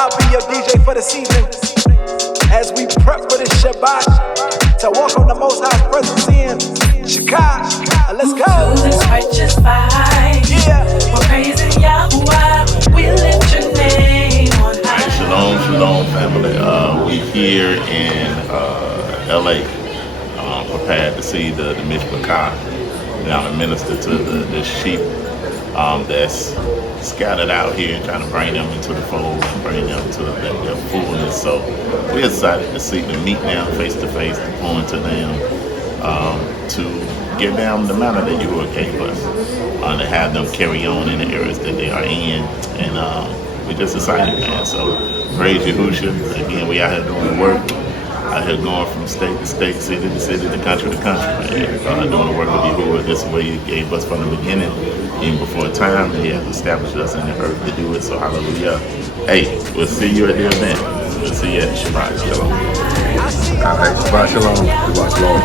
I'll be your DJ for this evening as we prep for this Shabbat to walk on the Most High's presence in Chicago. Let's go. To this righteous fight. Yeah. We're praising Yahweh. We lift your name on high. Shalom, shalom, family. We here in LA, prepared to see the Mishpachah, down to minister to the sheep that's scattered out here and trying to bring them into the fold and bring them to their fullness. So we're excited to see them meet now face to face, to point to them, to give them the manner that you gave us, to have them carry on in the areas that they are in. And we're just excited, man. So praise Yahushua. Again, we out here doing the work. Out here going from state to state, city to city, to country, man. Doing the work of Yahuwah. This is the way He gave us from the beginning, even before time, and He has established us in the earth to do it. So hallelujah. Hey, we'll see you at the event. We'll see you at Shabbat Shalom. All right, Shabbat Shalom. Shabbat Shalom.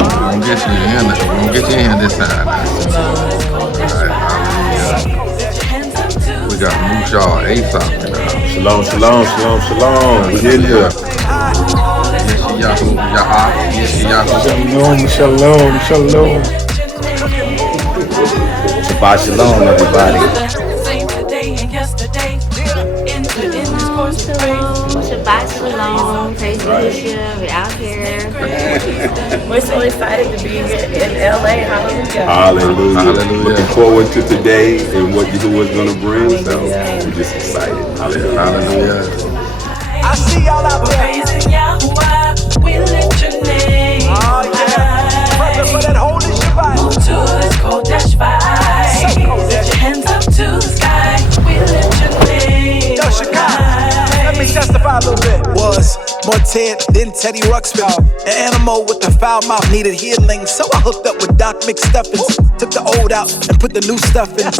We're gonna get you in. We're gonna get you in this time. All right, hallelujah. We got Musha Aesop in the house. Shalom, shalom, shalom, shalom. We did here. Shalom, shalom, shalom. Shabbat shalom, everybody. Same today and yesterday. Into this course of praise. Shabbat shalom. Praise Yahushua. We're out here. We're so excited to be here in LA. Hallelujah. Hallelujah. Hallelujah. Looking forward to today and what Yahuwah is going to bring. So we're just excited. Hallelujah. Hallelujah. I see y'all out there. Praising Yahweh. We lift your name. Oh yeah. Present for that holy Shabbat. Move to this Kodesh vibe. Lift your hands up to the sky. We lift your name. Yo, Chicago, let me testify a little bit. Was more Ted than Teddy Ruxpin. An animal with a foul mouth needed healing, so I hooked up with Doc McStuffins. Took the old out and put the new stuff in.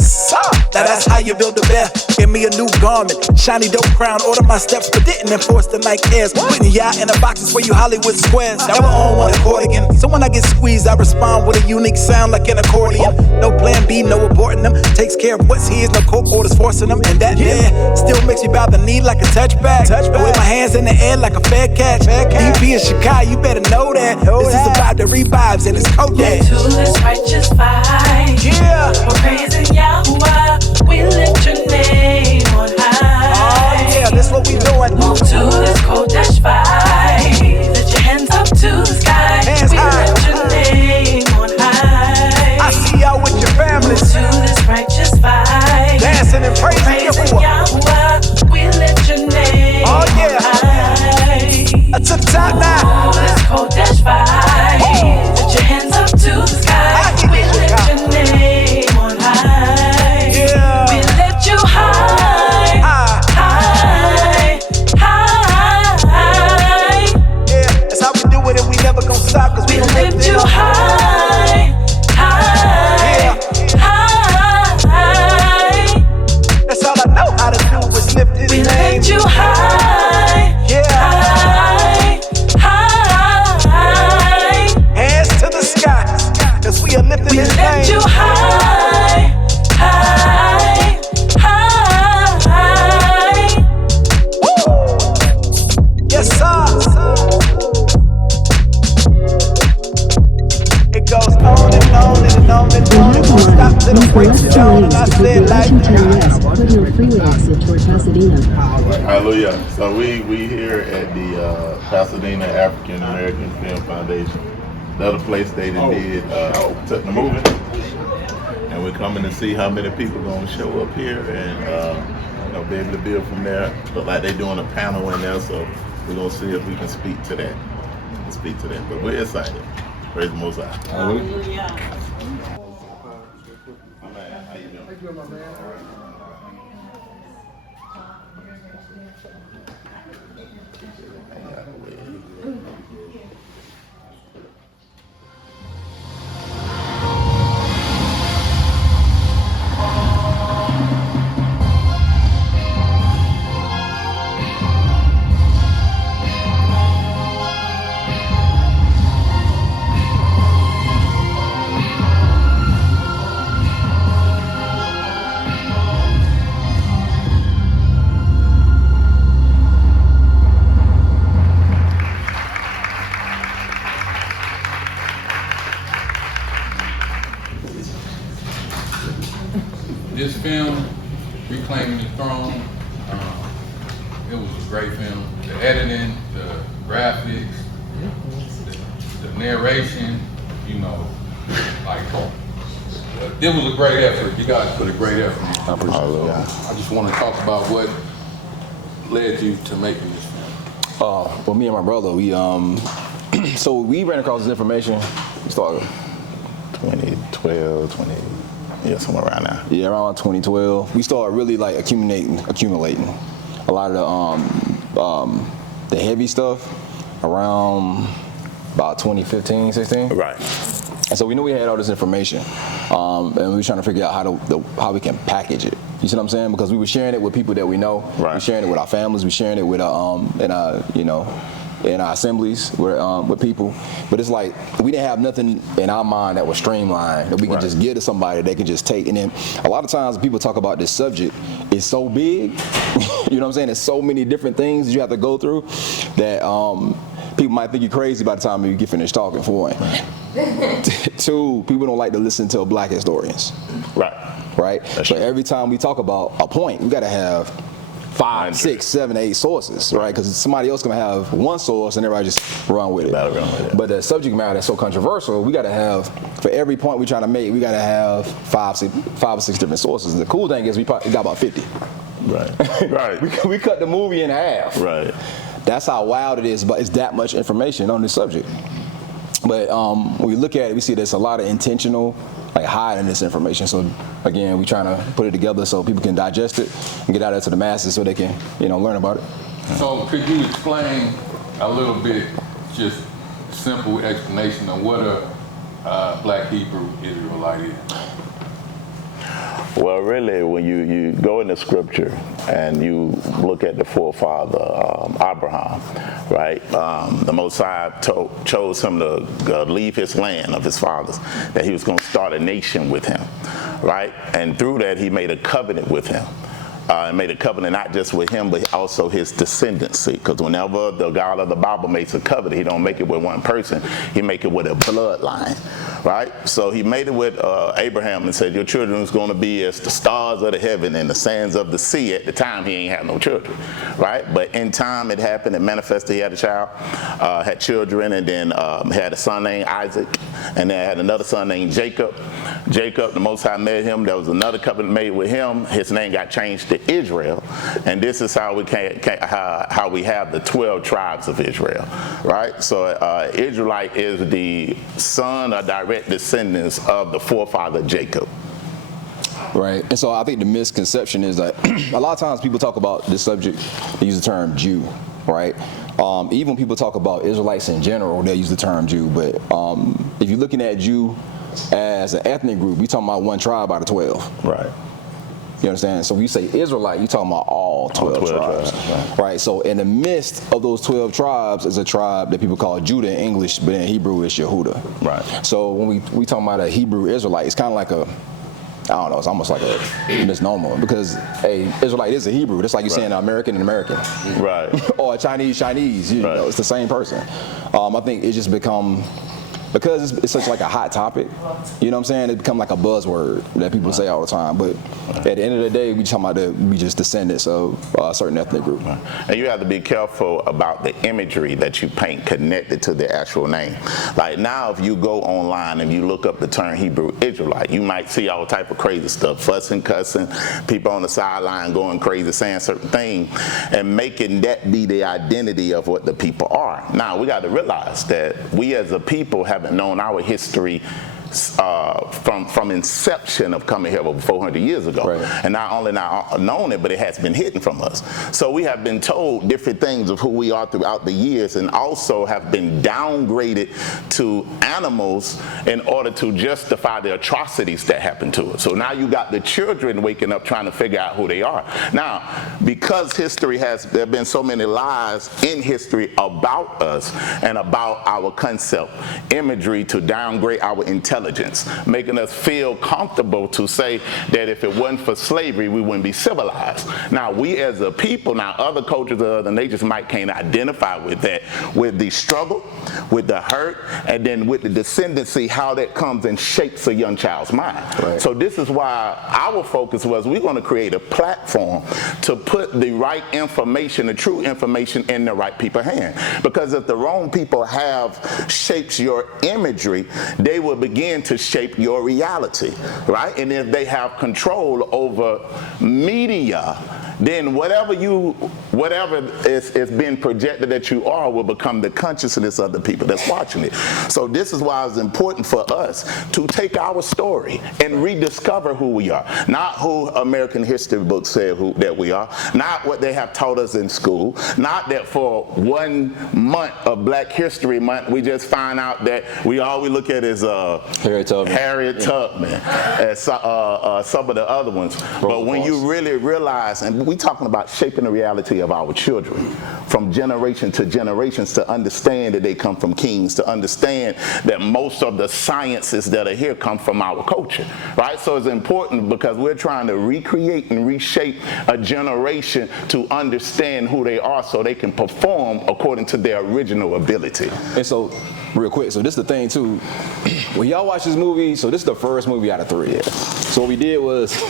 Now that's how you build a bear. Give me a new garment, shiny dope crown. Order my steps, but didn't enforce the Nike Airs. Putting y'all in the boxes for you Hollywood squares. Never on one accordion. So when I get squeezed, I respond with a unique sound like an accordion. No plan B, no aborting them. Takes care of what's his, no court orders forcing them. And that there still makes me bow the knee like a touchback. With my hands in the air like a fair catch. DP in Chicago, you better know that. This is about the revives and it's Kodak. To this righteous fight. Yeah. We're praising Yahweh. We lift your name on high. Oh yeah, this what we doing. Move to this Kodesh vibe. Lift your hands up to the sky. Hands we high. lift your name on high. I see y'all with your families. Move to this righteous vibe. Dancing and praising Praising Yahweh. We lift your name Oh, yeah. on high. To the top now. This Kodesh vibe. Lift your hands up to the sky. We lift your name on high. Yeah. We lift you high, high, high. Yeah, that's how we do it and we never gonna stop cause We we lift you high, high, high. That's all I know how to do is lift his We name. lift you high, Yeah. high, high. Hands to the sky, cause we are lifting We his lift you name. high, high, high. Woo! Yes, sir. It goes on and on and on and on. It won't stop till the breaks down. And I said like Hallelujah. So we here at the Pasadena African American Film Foundation. Another place they did took the movie. And we're coming to see how many people gonna show up here and be able to build from there. Look like they're doing a panel in there, so we're gonna see if we can speak to that. But we're excited. Praise the Most High. Hallelujah. How you doing? Reclaiming the Throne. It was a great film. The editing, the graphics, the narration, you know, like, it was a great effort. You guys put a great effort in. I appreciate it. I just want to talk about what led you to making this film. Well, me and my brother, we so we ran across this information. We started 2012, somewhere around now. Yeah, around 2012. We started really like accumulating a lot of the heavy stuff around about 2015, 16. Right. And so we knew we had all this information, and we were trying to figure out how we can package it. You see what I'm saying? Because we were sharing it with people that we know. Right. We're sharing it with our families. We're sharing it with in our assemblies with people. But it's like we didn't have nothing in our mind that was streamlined that we can just give to somebody they can just take. And then a lot of times people talk about this subject, it's so big. You know what I'm saying? There's so many different things that you have to go through that people might think you're crazy by the time you get finished talking, for one. Two, people don't like to listen to black historians. Right? So every time we talk about a point, we got to have 5, 6, 7, 8 sources, right? Because somebody else gonna have one source and everybody just run with it. But the subject matter that's so controversial, we gotta have, for every point we're trying to make, we gotta have 5 or 6 different sources. The cool thing is we got about 50. Right. we cut the movie in half. Right. That's how wild it is, but it's that much information on this subject. But when we look at it, we see there's a lot of intentional hiding this information. So again, we're trying to put it together so people can digest it and get out there to the masses so they can, learn about it. So could you explain a little bit, just simple explanation of what a Black Hebrew Israelite is? Well, really, when you go into Scripture and you look at the forefather, Abraham, right? The Most High chose him to leave his land of his fathers, that he was going to start a nation with him, right? And through that, he made a covenant with him. And made a covenant not just with him, but also his descendancy. Because whenever the God of the Bible makes a covenant, he don't make it with one person. He make it with a bloodline, right? So he made it with Abraham and said, your children is going to be as the stars of the heaven and the sands of the sea. At the time, he ain't had no children, right? But in time, it happened. It manifested. He had a child, had children, and then had a son named Isaac, and then had another son named Jacob. Jacob, the Most High met him. There was another covenant made with him. His name got changed to Israel, and this is how we how we have the 12 tribes of Israel, right? So Israelite is the son or direct descendants of the forefather Jacob. Right, and so I think the misconception is that a lot of times people talk about this subject, they use the term Jew, right? Even when people talk about Israelites in general, they use the term Jew, but if you're looking at Jew as an ethnic group, you're talking about one tribe out of 12. Right. You understand? So when you say Israelite, you're talking about all 12 tribes. Right. So in the midst of those 12 tribes is a tribe that people call Judah in English, but in Hebrew it's Yehuda. Right. So when we talking about a Hebrew Israelite, it's kind of like I don't know, it's almost like a misnomer, because Israelite is a Hebrew. That's like you're saying an American and American. Right. Or a Chinese, you know, it's the same person. I think it's just become, because it's such like a hot topic, you know what I'm saying? It become like a buzzword that people say all the time. But at the end of the day, we talking about we just descendants of a certain ethnic group. And you have to be careful about the imagery that you paint connected to the actual name. Like now, if you go online and you look up the term Hebrew Israelite, you might see all type of crazy stuff, fussing, cussing, people on the sideline going crazy, saying certain things, and making that be the identity of what the people are. Now, we got to realize that we as a people have known our history from inception of coming here over 400 years ago. And not only not known it, but it has been hidden from us. So we have been told different things of who we are throughout the years, and also have been downgraded to animals in order to justify the atrocities that happen to us. So now you got the children waking up trying to figure out who they are. Now, because there have been so many lies in history about us and about our concept, imagery to downgrade our intelligence intelligence, making us feel comfortable to say that if it wasn't for slavery, we wouldn't be civilized. Now, we as a people, now other cultures of other nations might can't identify with that, with the struggle, with the hurt, and then with the descendancy, how that comes and shapes a young child's mind. Right. So this is why our focus was we're going to create a platform to put the right information, the true information in the right people's hand. Because if the wrong people have shapes your imagery, they will begin to shape your reality, right? And if they have control over media, then whatever is being projected that you are will become the consciousness of the people that's watching it. So this is why it's important for us to take our story and rediscover who we are. Not who American history books say that we are, not what they have taught us in school, not that for 1 month of Black History Month we just find out that all we look at is Harriet Tubman and some of the other ones. But when you really realize, and we talking about shaping the reality of our children from generation to generations, to understand that they come from kings, to understand that most of the sciences that are here come from our culture, right? So it's important because we're trying to recreate and reshape a generation to understand who they are so they can perform according to their original ability. And so, real quick, so this is the thing too, when y'all watch this movie, so this is the first movie out of 3. So what we did was,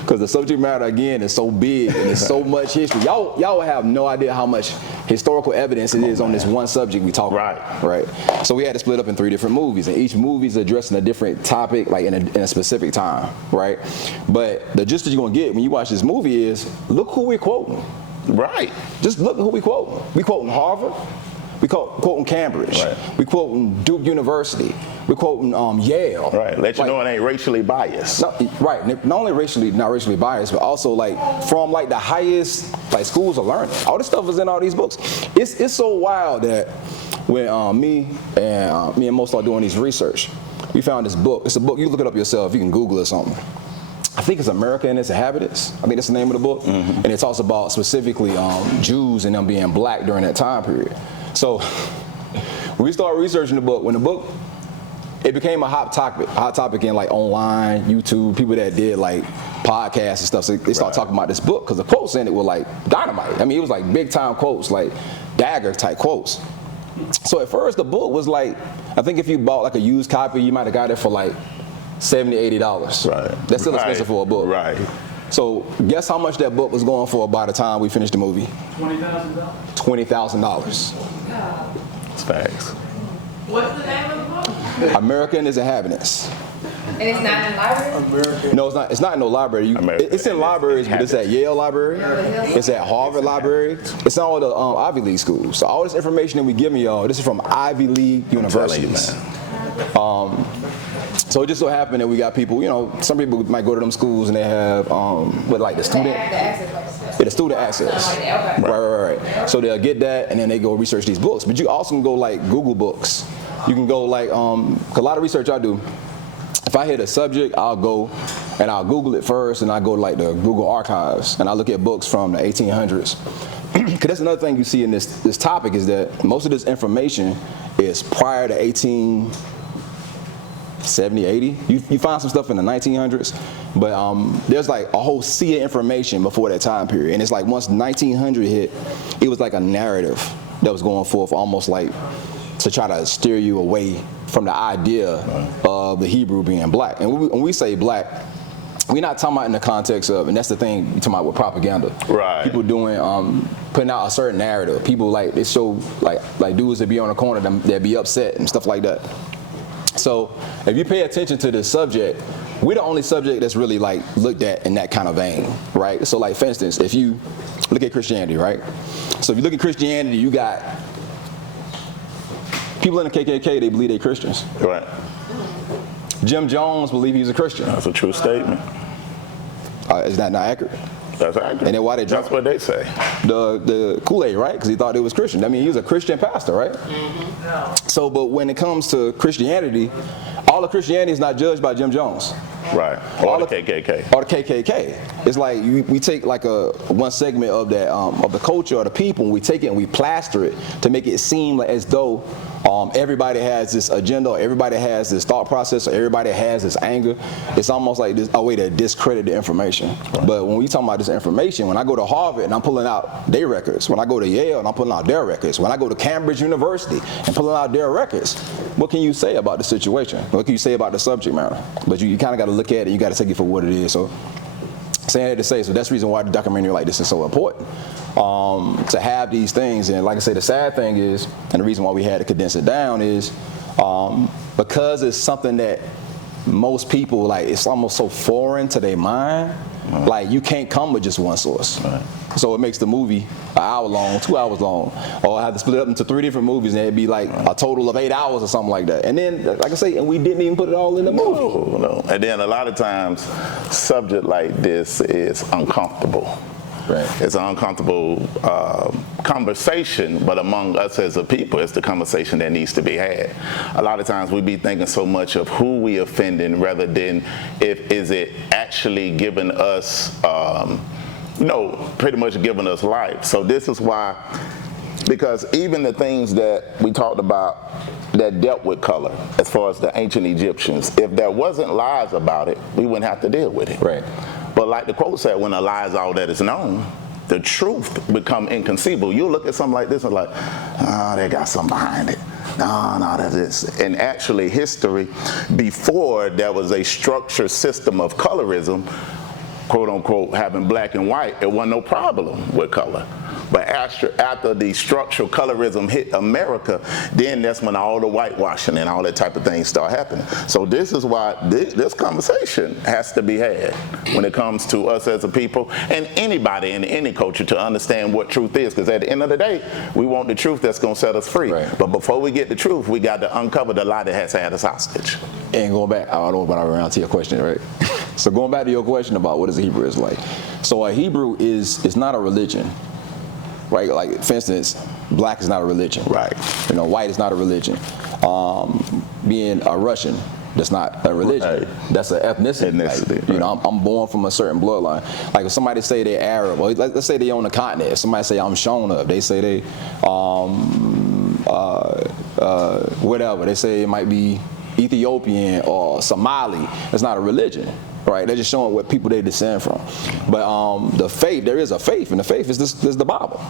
because the subject matter again is so big and there's so much history, y'all will have no idea how much historical evidence it is on this one subject we talk about, right? So we had to split up in 3 different movies, and each movie is addressing a different topic, like in a specific time, right? But the gist that you're gonna get when you watch this movie is, look who we're quoting. Right. Just look who we quoting. We quoting Harvard. We quoting Cambridge. Right. We quoting Duke University. We quoting Yale. Right. Let you know it ain't racially biased. Right. Not only not racially biased, but also like from like the highest like schools of learning. All this stuff is in all these books. It's so wild that when me and Mo started doing these research, we found this book. It's a book. You look it up yourself. You can Google it or something. I think it's America and Its Inhabitants. I think that's the name of the book. Mm-hmm. And it talks about specifically Jews and them being black during that time period. So when we started researching the book, it became a hot topic in like online, YouTube, people that did like podcasts and stuff. So they started talking about this book because the quotes in it were like dynamite. I mean, it was like big time quotes, like dagger type quotes. So at first the book was like, I think if you bought like a used copy, you might have got it for like $70, $80. Right. That's still expensive for a book. Right. So guess how much that book was going for by the time we finished the movie? $20,000. $20,000. It's facts. What's the name of the book? America and Its Inhabitants. And it's not in the library? No, it's not. It's not in no library. It's in libraries, but it's at Yale Library. It's at Harvard Library. It's in all the Ivy League schools. So all this information that we giving y'all, this is from Ivy League universities. So it just so happened that we got people, some people might go to them schools and they have, the student access. Right. So they'll get that and then they go research these books. But you also can go like Google Books. You can go like, 'cause a lot of research I do, if I hit a subject, I'll go and I'll Google it first, and I go to like the Google archives and I look at books from the 1800s. Because that's another thing you see in this topic is that most of this information is prior to 1870, 80. You find some stuff in the 1900s, but there's like a whole sea of information before that time period. And it's like once 1900 hit, it was like a narrative that was going forth, almost like to try to steer you away from the idea of the Hebrew being black. And when we say black, we're not talking about in the context of, and that's the thing, you're talking about with propaganda. Right. People doing, putting out a certain narrative. People like, they show like dudes that be on the corner that be upset and stuff like that. So if you pay attention to this subject, we're the only subject that's really like looked at in that kind of vein, right? So like for instance, if you look at Christianity, right? So if you look at Christianity, you got people in the KKK, they believe they're Christians. Right. Jim Jones believe he's a Christian. That's a true statement. Is that not accurate? That's accurate. And then why they That's what they say. The Kool-Aid, right? Because he thought it was Christian. I mean, he was a Christian pastor, right? Mm-hmm. No. So, but when it comes to Christianity, all of Christianity is not judged by Jim Jones. Right. Or the KKK. Or the KKK. It's like we take like one segment of that of the culture or the people, and we take it and we plaster it to make it seem like as though everybody has this agenda, or everybody has this thought process, or everybody has this anger. It's almost like a way to discredit the information. Right. But when we talk about this information, when I go to Harvard and I'm pulling out their records, when I go to Yale and I'm pulling out their records, when I go to Cambridge University and pulling out their records, what can you say about the situation? What can you say about the subject matter? But you kind of got to look at it, you got to take it for what it is. So saying that to say, so that's the reason why the documentary like this is so important, to have these things. And like I say, the sad thing is, and the reason why we had to condense it down is because it's something that most people, like, it's almost so foreign to their mind, like you can't come with just one source. Right. So it makes the movie an hour long, 2 hours long, or I have to split it up into 3 different movies, and it'd be like a total of 8 hours or something like that. And then, like I say, and we didn't even put it all in the movie. No. And then a lot of times, subject like this is uncomfortable. Right. It's an uncomfortable conversation, but among us as a people, it's the conversation that needs to be had. A lot of times we be thinking so much of who we offending rather than is it actually giving us, pretty much giving us life. So this is why, because even the things that we talked about that dealt with color, as far as the ancient Egyptians, if there wasn't lies about it, we wouldn't have to deal with it. Right. But like the quote said, when a lie is all that is known, the truth become inconceivable. You look at something like this and like, oh, they got something behind it. No, that's this. And actually history, before there was a structured system of colorism, quote unquote, having black and white, it wasn't no problem with color. But after the structural colorism hit America, then that's when all the whitewashing and all that type of things start happening. So this is why this conversation has to be had when it comes to us as a people and anybody in any culture to understand what truth is. Because at the end of the day, we want the truth that's going to set us free. Right. But before we get the truth, we got to uncover the lie that has had us hostage. And going back, I don't know about around to your question, right? So going back to your question about what is a Hebrew Israelite. So a Hebrew is not a religion. Right, like for instance, black is not a religion. Right. White is not a religion. Being a Russian, that's not a religion. Right. That's an ethnicity. Like, right. I'm born from a certain bloodline. Like if somebody say they're Arab, or let's say they own a continent. Somebody say I'm Shona. They say they whatever. They say it might be Ethiopian or Somali. It's not a religion. Right, they're just showing what people they descend from. But the faith, there is a faith, and the faith is the Bible.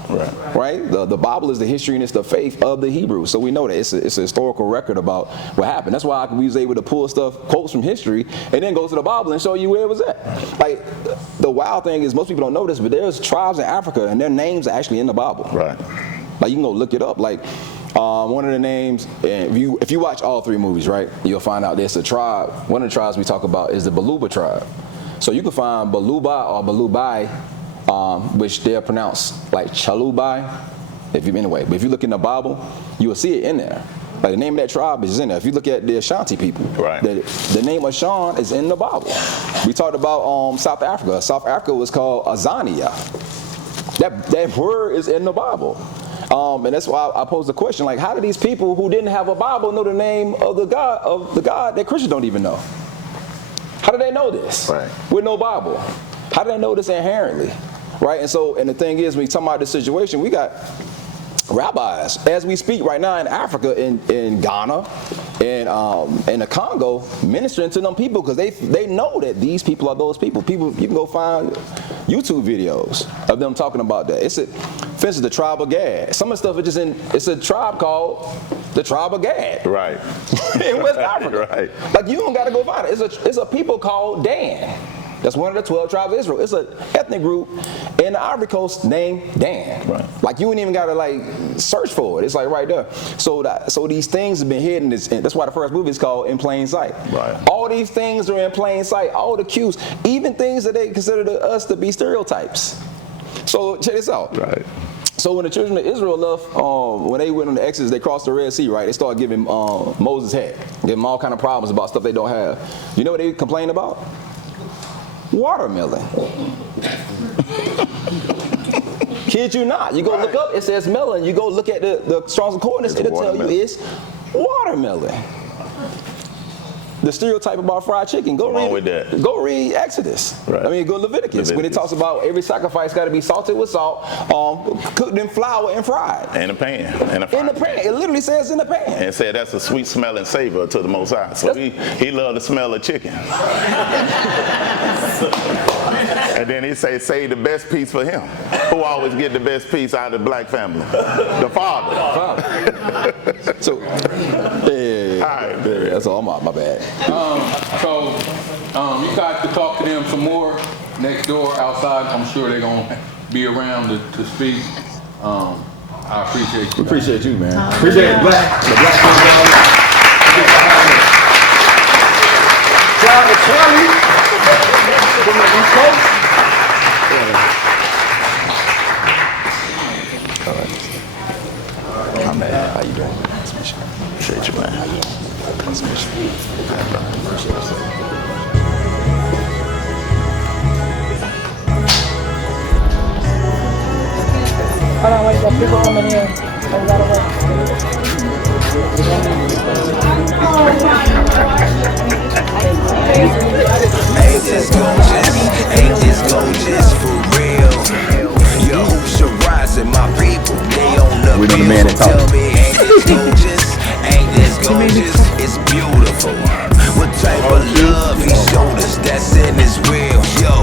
Right? The Bible is the history and it's the faith of the Hebrews. So we know that it's a historical record about what happened. That's why we was able to pull quotes from history, and then go to the Bible and show you where it was at. Like the wild thing is, most people don't know this, but there's tribes in Africa, and their names are actually in the Bible. Right. Like you can go look it up. Like one of the names, and if you watch all 3 movies, right, you'll find out there's a tribe. One of the tribes we talk about is the Baluba tribe. So you can find Baluba or Balubai, which they're pronounced like Chalubai. But if you look in the Bible, you will see it in there. Like the name of that tribe is in there. If you look at the Ashanti people, right, the name Ashan is in the Bible. We talked about South Africa. South Africa was called Azania. That word is in the Bible. And that's why I posed the question, like, how do these people who didn't have a Bible know the name of the God that Christians don't even know? How do they know this? Right. With no Bible? How do they know this inherently? Right? And the thing is, when you talk about this situation, we got rabbis, as we speak right now in Africa, in Ghana, and in the Congo, ministering to them people because they know that these people are those people. You can go find YouTube videos of them talking about that. For instance, the tribe of Gath. Some of the stuff is it's a tribe called the tribe of Gath. Right. In West Africa. Right. Like you don't got to go find it. It's a people called Dan. That's one of the 12 tribes of Israel. It's an ethnic group in the Ivory Coast named Dan. Right. Like you ain't even got to search for it. It's like right there. So these things have been hidden. That's why the first movie is called In Plain Sight. Right. All these things are in plain sight. All the cues, even things that they consider us to be stereotypes. So check this out. Right. So when the children of Israel left, when they went on the Exodus, they crossed the Red Sea, right? They started giving Moses heck, giving him all kind of problems about stuff they don't have. You know what they complained about? Watermelon. Kid you not. You go look up, it says melon. You go look at the Strong's Concordance, it'll tell you it's watermelon. the stereotype about fried chicken. Go read Exodus. Right. I mean, go Leviticus. When it talks about every sacrifice got to be salted with salt, cooked in flour and fried. In a pan. In the pan. It literally says in the pan. And it said that's a sweet smelling savor to the Most High. So he loved the smell of chicken. And then he say, save the best piece for him. Who always get the best piece out of the black family? The father. So, yeah. All right. That's all. My bad. You guys could talk to them some more next door outside. I'm sure they're gonna be around to speak. I appreciate you. Appreciate you, man. Appreciate the black family. Shout out to Charlie from the East Coast. I'm mad. How you doing? Nice to meet you. Appreciate you, man. Nice to meet you. Appreciate you. Hold on, wait, got people coming in. I gotta Ain't this gorgeous for real? Yo, who's your rising, my people? They on the We know the man that talks. Tell me, ain't this gorgeous? Ain't this gorgeous? It's beautiful. What type of love he showed us? That's in his will. Yo,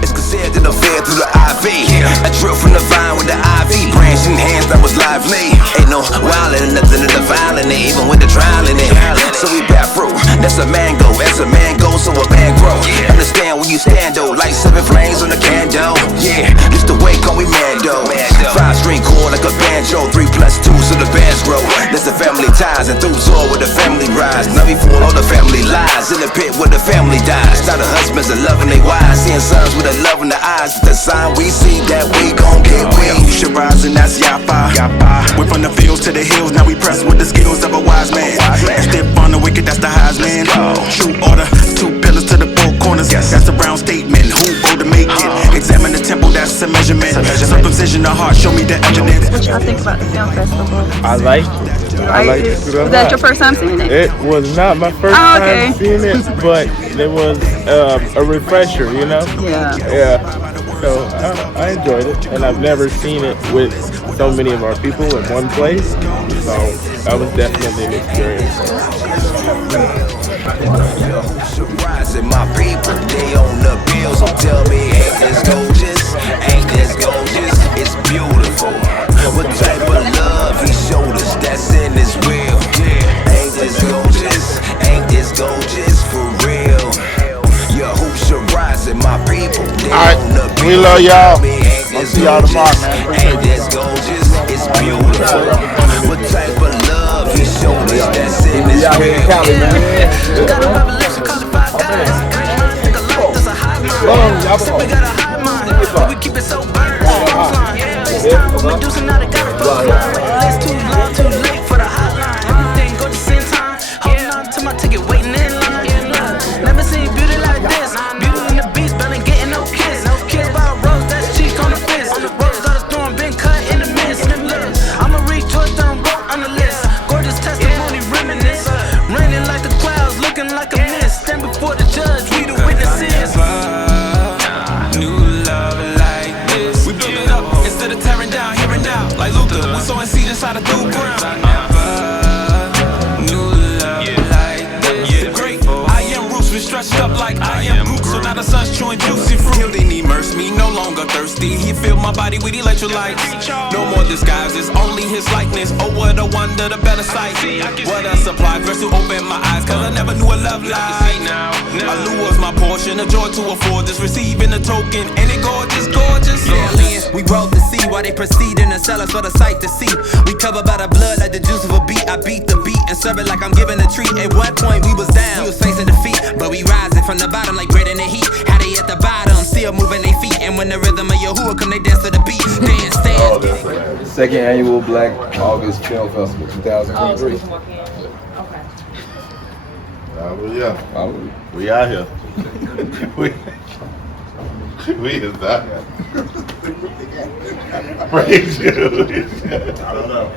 it's considered an affair through the IV. A drill from the vine with the IV branching hands that was lively. Ain't no wildin', nothing in the violin', even with the trial in it. So we back through. That's a mango, as a man goes, so a man grow. Understand where you stand though, like 7 flames on the candle. Yeah, it's the way call we Mando. 5-string chord like a banjo, 3 plus 2 so the bands grow. That's the family ties, and through soar with the family rise. Now we fall all the family lies in the pit where the family dies. Now the husbands are loving they wives, seeing sons with a love in the eyes. It's the sign we see that we gon' get well. Should rise and that's Yapa. We're from the fields to the hills, now we press with the skills of a wise man. And step on the wicked, that's the Heisman. True order, 2 pillars to the 4 corners. That's a brown statement. Who go to make it? Examine the temple, that's a measurement. Circumcision the heart, show me the evidence. What y'all think about the film festival? I liked it. Was that your first time seeing it? It was not my first time seeing it, but it was a refresher, you know? Yeah. So I enjoyed it, and I've never seen it with so many of our people in one place. So that was definitely an experience. Rising my people, they on the bills. So tell me, ain't this gorgeous? Ain't this gorgeous? It's beautiful. What type of love he showed us? That's in his will. Ain't this gorgeous? Ain't this gorgeous for real? Yo, who should rise in my people? Alright, we love y'all. I'll see y'all tomorrow, man. Ain't this gorgeous? It's beautiful. What type of love he showed us? That's in his will. Got a revelation called the 5 guys. Think a life that's a high mind. So we got a high mind, but we keep it so burned. This time we're reducing, now they got a first line. Wait, too long, too late for the hotline. Everything go to the same time. Holding on to my ticket, waiting in line. Never seen beauty like this. Beauty in the beast, barely getting no kiss. Kiss by a rose, that's cheek on the fist. Rose got a storm, been cut in the mist. I'ma reach towards them, wrote on the list. Gorgeous testimony, reminisce. Raining like the clouds, looking like a mist. Stand before the judge, we the witnesses. New love like this. We build it up instead of tearing down, here and now. Like Luther, we sowing seed inside a dude ground. New love like this. Great, I am roots, we stretched up like I am Groot. So now the sun's chewing juicy fruit. Healed and immersed me, no longer thirsty. He filled my body with electrolytes. No more disguises, only his likeness. Oh, what a wonder, the better sight. What a supply, verse to open my eyes, cause I never knew a love like. Allure was my portion, a joy to afford this, receiving a token, and it gorgeous, gorgeous. We rolled the sea while they proceeding to sell us for the sight to see. We covered by the blood like the juice of a beat. I beat the beat and serve it like I'm giving a treat. At one point we was down, we was facing defeat, but we rising from the bottom like bread in the heat. How they at the bottom, still moving their feet, and when the rhythm of Yahuwah come, they dance to the beat. Dance, dance. Second annual Black August Film Festival 2023. We out here. we is out here. Praise you. I don't know.